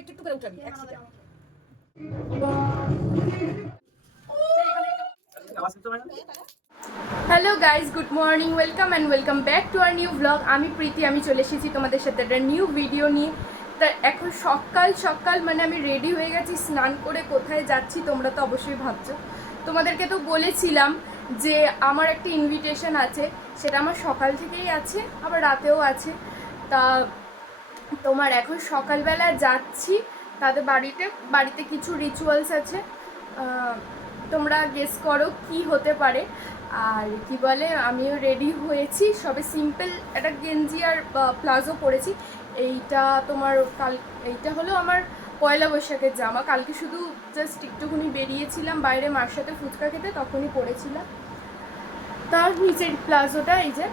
একটু করে উঠাবি এক second. Hello guys, good morning, welcome and welcome back to our new blog. আমি প্রীতি, আমি চলে এসেছি তোমাদের সাথে একটা নিউ ভিডিও নিয়ে। তা এখন সকাল সকাল মানে আমি রেডি হয়ে গেছি, স্নান করে কোথায় যাচ্ছি তোমরা তো অবশ্যই ভাবছো। তোমাদেরকে তো বলেছিলাম যে আমার একটা ইনভিটেশন আছে, সেটা আমার সকাল থেকেই আছে, আবার রাতেও আছে। তা তোমার এখন সকালবেলা যাচ্ছি তাদের বাড়িতে কিছু রিচুয়ালস আছে, তোমরা গেস করো কি হতে পারে। আর কি বলে, আমিও রেডি হয়েছি, সবে সিম্পল একটা গেঞ্জি আর প্লাজো পরেছি। এইটা তোমার এইটা হলো আমার পয়লা বৈশাখের জামা। কালকে শুধু জাস্ট একটুখানি বেরিয়েছিলাম বাইরে মার সাথে ফুচকা খেতে, তখনই পরেছিলাম। তার নিচের প্লাজোটা এই যে।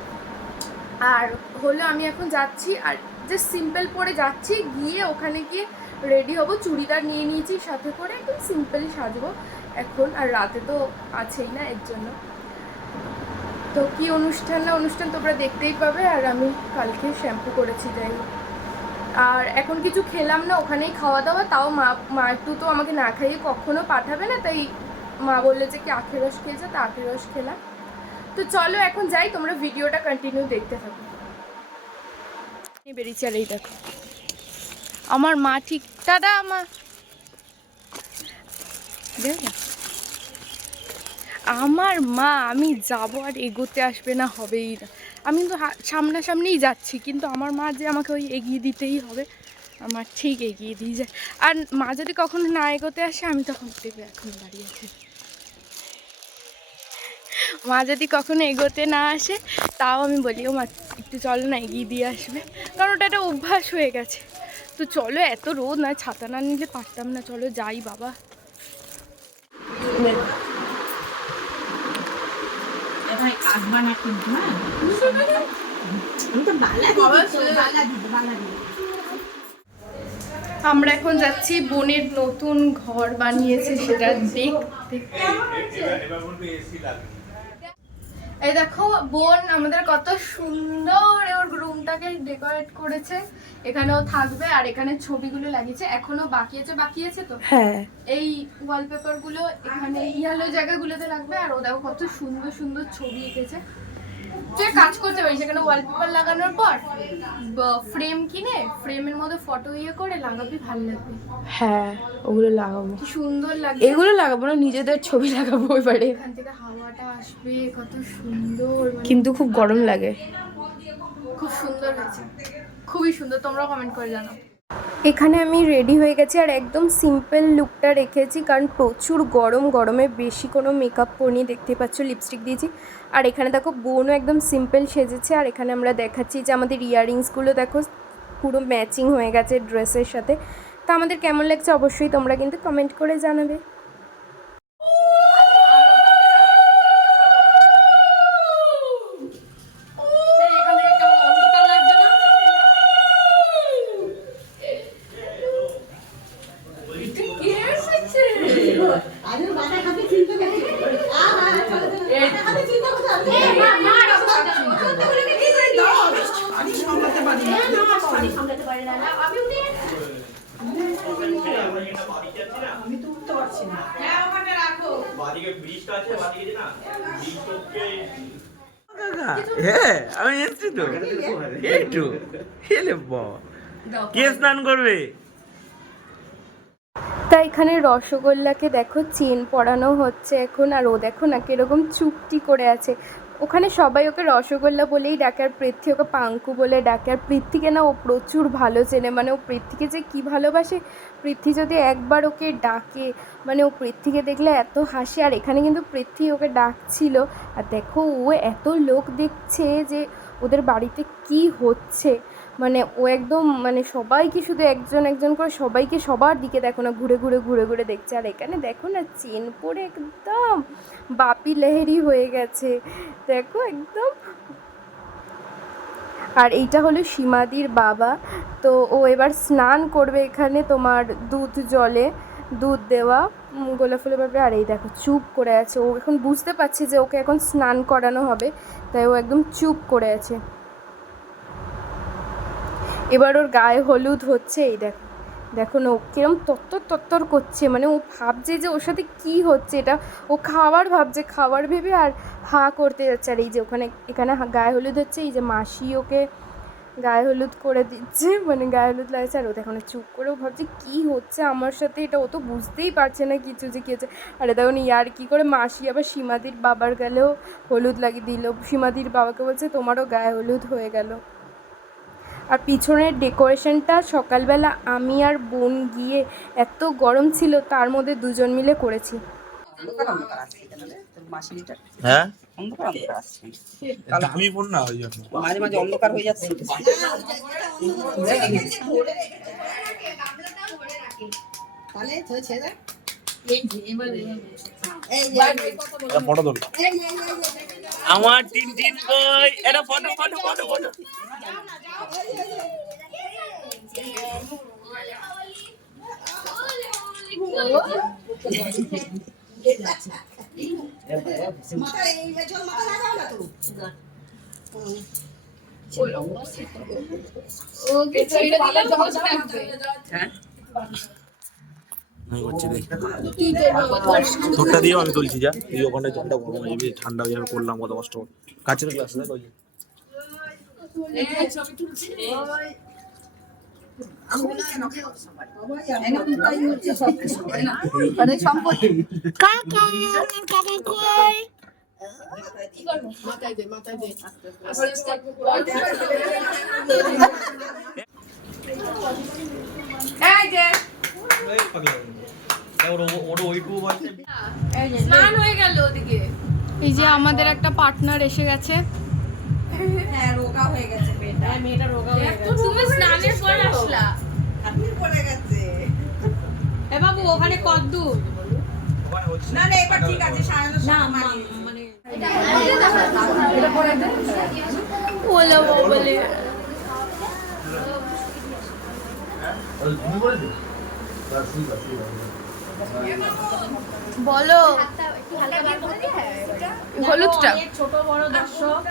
আর হলো আমি এখন যাচ্ছি, আর জাস্ট সিম্পল পরে যাচ্ছি, গিয়ে ওখানে গিয়ে রেডি হব। চুড়িদার নিয়ে নিয়েছি সাথে করে, একদম সিম্পলই সাজবো এখন। আর রাতে তো আছেই না, এর জন্য। তো কি অনুষ্ঠান না অনুষ্ঠান তোমরা দেখতেই পাবে। আর আমি কালকে শ্যাম্পু করেছি, যাই হোক। আর এখন কিছু খেলাম না, ওখানেই খাওয়া দাওয়া। তাও মা একটু তো আমাকে না খাইয়ে কখনো পাঠাবে না, তাই মা বললে যে কি আখের রস খেয়েছে, তা আখের রস খেলাম। তো চলো এখন যাই, তোমরা ভিডিওটা কন্টিনিউ দেখতে থাকো। বেরিয়েছি, আর এই দেখো আমার মা, ঠিক দাদা আমার আমার মা, আমি যাব আর এগোতে আসবে না, হবেই না। আমি কিন্তু সামনাসামনিই যাচ্ছি, কিন্তু আমার মা যে আমাকে ওই এগিয়ে দিতেই হবে, আমার ঠিক এগিয়ে দিয়ে যায়। আর মা যদি কখনো না এগোতে আসে, আমি তখন দেখবে এখন দাঁড়িয়ে আছি। মা যদি কখনো এগোতে না আসে, তাও আমি বলি ও মা একটু চলো না, এগিয়ে দিয়ে আসবে, কারণ ওটা একটা অভ্যাস হয়ে গেছে। তো চলো, এত রোদ না, ছাতা না নিলে পারতাম না, চলো যাই বাবা। আমরা এখন যাচ্ছি, বোনের নতুন ঘর বানিয়েছে সেটা দেখতে। এই দেখো বোন আমাদের কত সুন্দর ওর রুমটাকে ডেকোরেট করেছে, এখানেও থাকবে। আর এখানে ছবিগুলো লাগিয়েছে, এখনো বাকি আছে তো। হ্যাঁ, এই ওয়ালপেপার গুলো এখানে ইয়ালো জায়গাগুলোতে লাগবে। আর ও দেখো কত সুন্দর সুন্দর ছবি এঁকেছে। তুই কাজ করতে পারিস, এখানে ওয়ালপেপার লাগানোর পর ফ্রেম কিনে ফ্রেমের মধ্যে ফটো করে লাগাবি, ভালো লাগবে। হ্যাঁ, ওগুলো লাগাবো, কি সুন্দর লাগবে। এগুলো লাগাবো না, নিজেদের ছবি লাগাবো এবারে। এখান থেকে হাওয়াটা আসবে, কত সুন্দর, কিন্তু খুব গরম লাগে। খুব সুন্দর হয়েছে, খুবই সুন্দর, তোমরা কমেন্ট করে জানাও। এখানে আমি রেডি হয়ে গেছি, আর একদম সিম্পল লুকটা রেখেছি, কারণ প্রচুর গরমে বেশি কোনো মেকআপ করিনি, দেখতে পাচ্ছ লিপস্টিক দিয়েছি। আর এখানে দেখো বোনও একদম সিম্পল সেজেছে। আর এখানে আমরা দেখাচ্ছি যে আমাদের ইয়াররিংসগুলো দেখো পুরো ম্যাচিং হয়ে গেছে ড্রেসের সাথে। তা আমাদের কেমন লাগছে অবশ্যই তোমরা কিন্তু কমেন্ট করে জানাবে। হ্যাঁ আমি এসছি তো, একটু হেলে বাবা কে স্নান করবে। তা এখানে রসগোল্লাকে দেখো চেন পরানো হচ্ছে এখন। আর ও দেখো না কিরকম চুপটি করে আছে। ওখানে সবাই ওকে রসগোল্লা বলেই ডাকে, আর পৃথ্বী ওকে পাঙ্কু বলে ডাকে। আর পৃথ্বীকে না ও প্রচুর ভালো চেনে, মানে ও পৃথ্বীকে যে কী ভালোবাসে। পৃথ্বী যদি একবার ওকে ডাকে, মানে ও পৃথ্বীকে দেখলে এত হাসে। আর এখানে কিন্তু পৃথ্বী ওকে ডাকছিল, আর দেখো ও এত লোক দেখছে যে ওদের বাড়িতে কি হচ্ছে। মানে ও একদম মানে সবাইকে শুধু একজন করে সবাইকে, সবার দিকে দেখো না ঘুরে দেখছে। আর এখানে দেখো না চেন পরে একদম বাপি লেহেরি হয়ে গেছে, দেখো একদম। আর এইটা হলো সীমাদির বাবা। তো ও এবার স্নান করবে এখানে তোমার জলে দুধ দেওয়া গোলাপ ফুলের ব্যাপারে। আর এই দেখো চুপ করে আছে, ও এখন বুঝতে পারছে যে ওকে এখন স্নান করানো হবে, তাই ও একদম চুপ করে আছে। এবার ওর গায়ে হলুদ হচ্ছে, এই দেখো দেখো না ও কিরম তত্তর তত্তর করছে, মানে ও ভাবছে যে ওর সাথে কি হচ্ছে, এটা ও খাবার ভাবছে, খাবার ভেবে আর হা করতে যাচ্ছে। আর এই যে ওখানে এখানে গায়ে হলুদ হচ্ছে, এই যে মাসি ওকে গায়ে হলুদ করে দিচ্ছে, মানে গায়ে হলুদ লাগছে। আর ও দেখো না চুপ করেও ভাবছে কী হচ্ছে আমার সাথে, এটা ও তো বুঝতেই পারছে না কিছু যে কী হচ্ছে। আর দেখো না ইয়ার কী করে মাসি আবার সীমাদির বাবার গালেও হলুদ লাগিয়ে দিল, সীমাদির বাবাকে বলছে তোমারও গায়ে হলুদ হয়ে গেল। আর পিছনের ডেকোরেশনটা সকালবেলা আমি আর বোন গিয়ে, এত গরম ছিল তার মধ্যে দুজন মিলে করেছি। হ্যাঁ আমি ফোন না ওই জন্য মাঝে মাঝে অন্ধকার হয়ে যাচ্ছে। ফটো তোল আমার টিনটিন কই, এটা ফটো ফটো ফটো ফটো। তোরটা দিয়েও আমি তুলছি, যা তুই ওখানে জলটা গরম হয়ে যাবে, ঠান্ডা হয়ে যাবে, করলাম কত কষ্ট। কাছের গ্লাস দেখ ওই যে। স্নান হয়ে গেল ওদিকে। এই যে আমাদের একটা পার্টনার এসে গেছে। হ্যাঁ, রোগা হয়ে গেছে মেয়েটা। হ্যাঁ, মেয়েটা রোগা হয়ে গেছে। তুমি স্নানের পর আসলা? আপনি পড়ে গেছে। এ বাবু ওখানে কদ্দূর? না না, এবার ঠিক আছে, সারানো না মানে এটা পরে দে। ওলা বলে বলো হলুদটা ছোট বড় দর্শক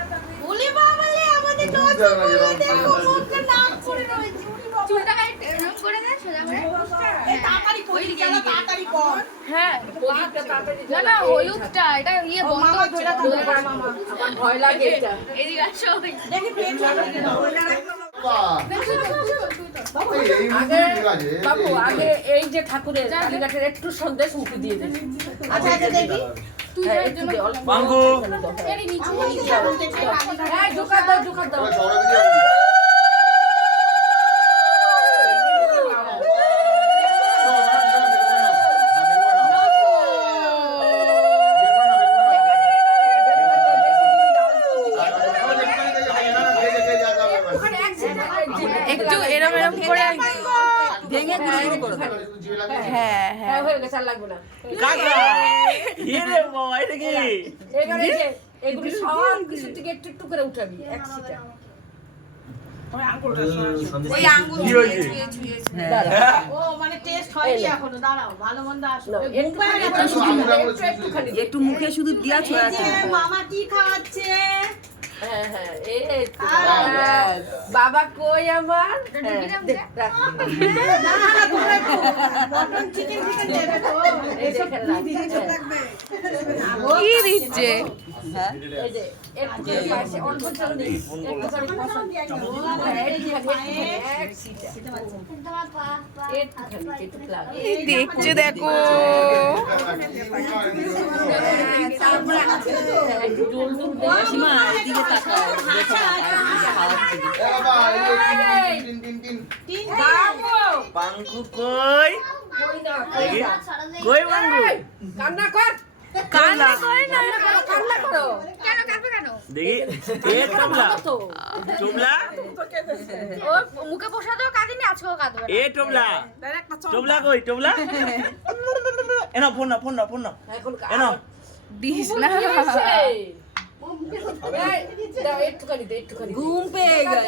বলে বাবালে আমাদের দর্শক দেখো মুখে নাম করে রয়েছে চুলটা এরকম করে দে সোজা করে এই তাড়াতাড়ি কই গেল তাড়াতাড়ি কর হ্যাঁ না না হলুদটা এটা ইয়ে বন্ধ হচ্ছে না মামা আমার ভয় লাগে এটা এদিকে আসো দেখি পেট বাবু আগে এই যে ঠাকুরের কালীঘাটের একটু সন্দেশ মুখে দিয়ে দেবে আচ্ছা আচ্ছা দেখি তুই এর জন্য বাঙ্গু এর নিচে এই ঢোকা দাও একটু এরম এরম করে ভেঙে শুরু করে দাও। হ্যাঁ হ্যাঁ হয়ে গেছে আর লাগবে না কাকা এ রে বাবা, এটা কি? এখানে এই যে এগুলো সব কিছু থেকে একটু একটু করে উঠাবি এক সিটা ওই আঙ্গুল কি হয়েছে? ও মানে টেস্ট হয়নি এখনো, দাঁড়াও ভালো মন্দ আসলো। একটুখানি একটু মুখে শুধু দিয়া ছড়া আছে। মামা কি খাওয়াচ্ছে? হ্যাঁ হ্যাঁ এই তো। বাবা কই আমার রাখ। না না, তোমরা একটু মটন চিকেন দেবে তো। এই যে এখানে রাখ। কি দিচ্ছে এই যে একটু পাশে অল্প চাল দিই একটুখানি কষা হ্যাঁ, একটুখানি এক সিটা একটুখানি একটু প্লাগ এই দেখছে দেখো একটু জল দুধ দে সীমা এদিকে তাকাও, দেখো বাঙ্গু কই? কই না দেখি। কই বাঙ্গু? কান্না কর কান্না করে না কান্না করো কেন কাঁদবে কেন দেখি। এ টুমলা তো টুমলা ও মুখে বসা দাও কাঁদিনি আজকেও কাঁদবে এ টুমলা টুমলা কই টুমলা? এনা ফোন না ফোন না ফোন না এখন এনা দিস না একটুখানি দে একটুখানি ঘুম পেয়ে গেল।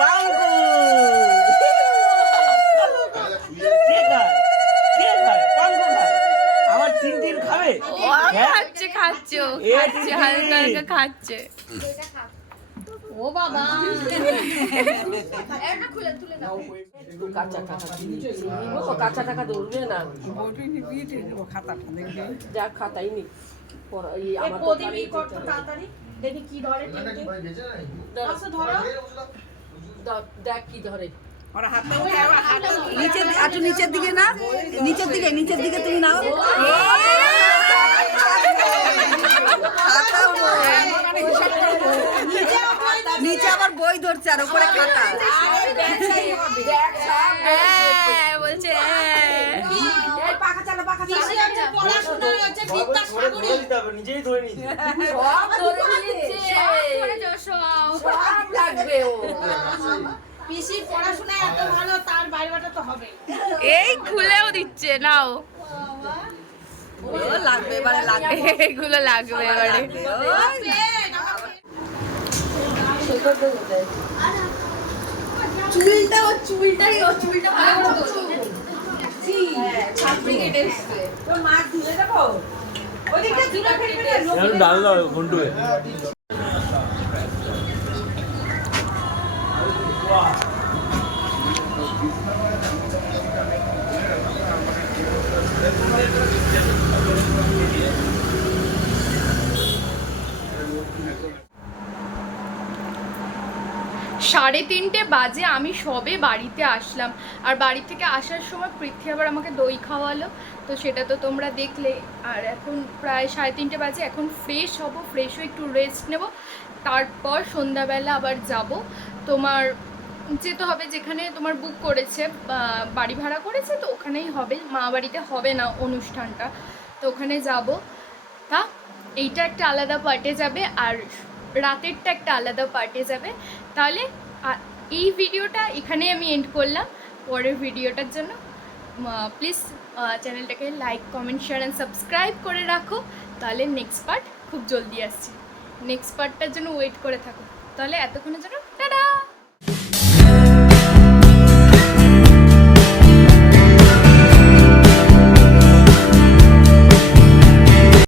বাঙ্গু কে খায়? কে খায়? বাঙ্গু খায়। আমার টিনটিন খাবে? ও হ্যাঁ? খাচ্ছে এ হালকা হালকা খাচ্ছে ও ও বাবা একটা খুলে তুলে দাও কাঁচা টাকা কাঁচা টাকা ধরবে না যা খাতাই নি আমার প্রদীপই করতো তাড়াতাড়ি দেখি কি ধরে আচ্ছা ধরো দেখ কি ধরে নিচের একটু নিচের দিকে না নিচের দিকে তুমি নাও নিচে আবার বই ধরছে আর উপরে খাতা হ্যাঁ বলছে পড়াশোনা হচ্ছে বিদ্যাসাগরী নিজেই ধরে নিয়েছি সব ধরে নিয়েছে সব লাগবে ও পিসি পড়াশোনা এত ভালো তার বাইরেটা তো হবে এই খুলেও দিচ্ছে নাও লাগবে এবারে লাগবে এগুলো লাগবে এবারে চুলটা ভালো করে ছাত্রী কেটে এসছে তোর মা ধুয়ে দেবো ওদিকে ধুলে ফেলবে না ডাল দাও ঘন্টু সাড়ে 3টে বাজে আমি সবে বাড়িতে আসলাম আর বাড়ি থেকে আসার সময় পৃথ্বী আবার আমাকে দই খাওয়ালো তো সেটা তো তোমরা দেখলে আর এখন প্রায় 3:30 বাজে এখন ফ্রেশ হব ফ্রেশ হয়ে একটু রেস্ট নেব তারপর সন্ধ্যাবেলা আবার যাব তোমার যেতে হবে যেখানে তোমার বুক করেছে বাড়ি ভাড়া করেছে তো ওখানেই হবে মা বাড়িতে হবে না অনুষ্ঠানটা তো ওখানে যাব তা এইটা একটা আলাদা পার্টে যাবে আর রাতেরটা একটা আলাদা পার্টে যাবে তাহলে এই ভিডিওটা এখানে আমি এন্ড করলাম পরের ভিডিওটার জন্য প্লিজ চ্যানেলটাকে like comment share and subscribe করে রাখো তাহলে নেক্সট পার্ট খুব জলদি আসছে নেক্সট পার্টটার জন্য ওয়েট করে থাকো তাহলে এতক্ষণের জন্য